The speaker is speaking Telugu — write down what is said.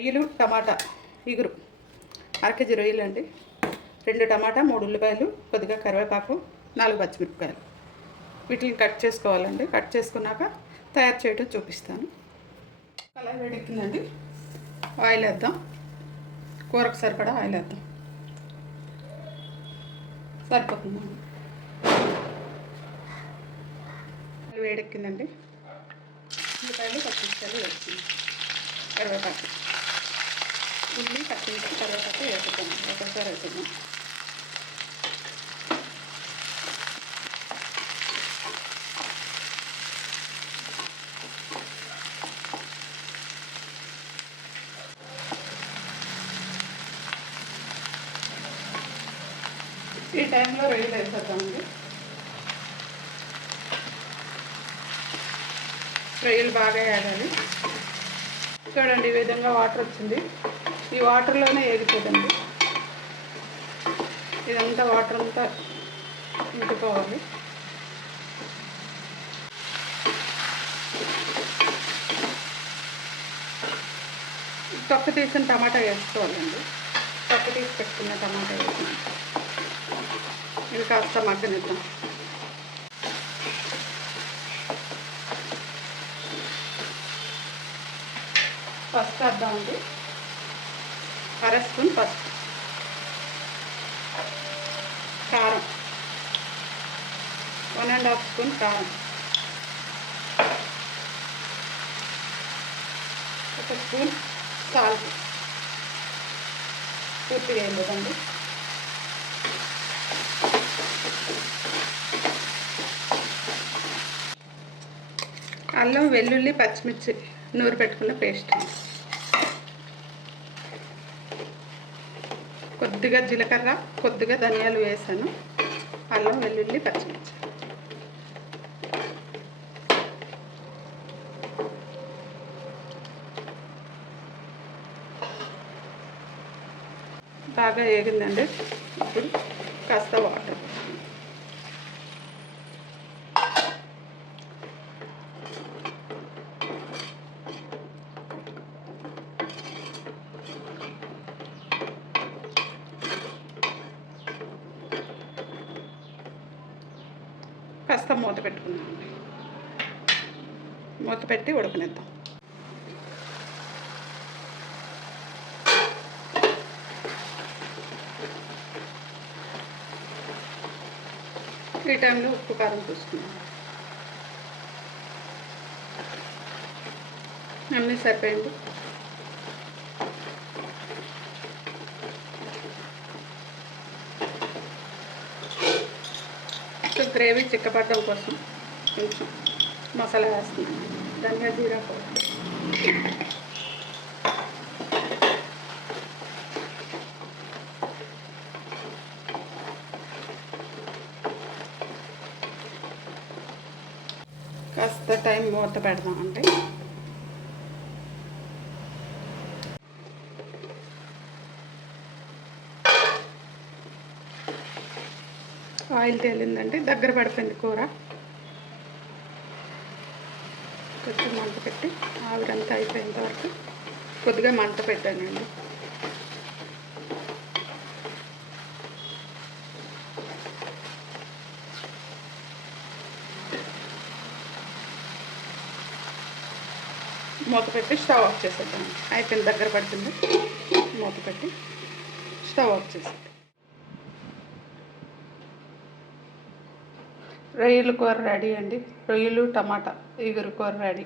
రొయ్యలు టమాటా ఇగురు, అరకేజీ రొయ్యలు అండి, 2 టమాటా, 3 ఉల్లిపాయలు, కొద్దిగా కరివేపాకు, 4 పచ్చిమిరపకాయలు. వీటిని కట్ చేసుకోవాలండి. కట్ చేసుకున్నాక తయారు చేయడం చూపిస్తాను. అలా వేడెక్కిందండి, ఆయిల్ వేద్దాం. కూరకు సరిపడా ఆయిల్ వేద్దాం. సరిపోతుందండి. వేడెక్కిందండి, ఉల్లిపాయలు, పచ్చిమిరపకాయలు వేసుకుందాం. కరివేపాకు, ఉల్లి, పచ్చిమిరపకాయ, కరివేపాకు వేసుకుందాం. ఒకసారి వేసుకుందాం. ఈ టైంలో రొయ్యలు వేసేద్దామండి. రొయ్యలు బాగా వేయాలి. చూడండి, ఈ విధంగా వాటర్ వచ్చింది. ఈ వాటర్లోనే వేగిపోతుంది. ఇదంతా వాటర్ అంతా ఇంకిపోవాలి. తొక్క తీసిన టమాటా వేసుకోవాలండి. తొక్క తీసి పెట్టుకున్న టమాటా వేసుకున్నాం. ఇది కాస్త మగ్గనిద్దాం. పసుపు వేద్దామండి, 1/2 స్పూన్ పసుపు. కారం 1½ స్పూన్ కారం. 1 స్పూన్ సాల్ట్. పూర్తిగా వేయలేదండి. అల్లం, వెల్లుల్లి, పచ్చిమిర్చి నూరు పెట్టుకున్న పేస్ట్. కొద్దిగా జీలకర్ర, కొద్దిగా ధనియాలు వేసాను. అల్లం, వెల్లుల్లి, పచ్చిమిర్చి. బాగా వేగిందండి. ఇప్పుడు కాస్త వాటర్. కాస్త మూత పెట్టుకుందామండి. మూత పెట్టి ఉడకనిద్దాం. ఈ టైంలో ఉప్పు, కారం చూసుకుందాం. అన్నీ సరిపోయింది. గ్రేవీ చిక్కపడడం కోసం కొంచెం మసాలా వేస్తున్నాను. ధనియా, జీరా పౌడర్. కాస్త టైం మూత పెడదామండి. ఆయిల్ తేలిందండి, దగ్గర పడిపోయింది కూర. కొంచెం మంట పెట్టి ఆవిరంతా అయిపోయేంత వరకు కొద్దిగా మంట పెట్టానండి. మూత పెట్టి స్టవ్ ఆఫ్ చేసేద్దాం. అయిపోయింది, దగ్గర పడుతుంది. మూత పెట్టి స్టవ్ ఆఫ్ చేసేద్దాం. రొయ్యల కూర రెడీ అండి. రొయ్యలు, టమాటా ఇగురు కూర రెడీ.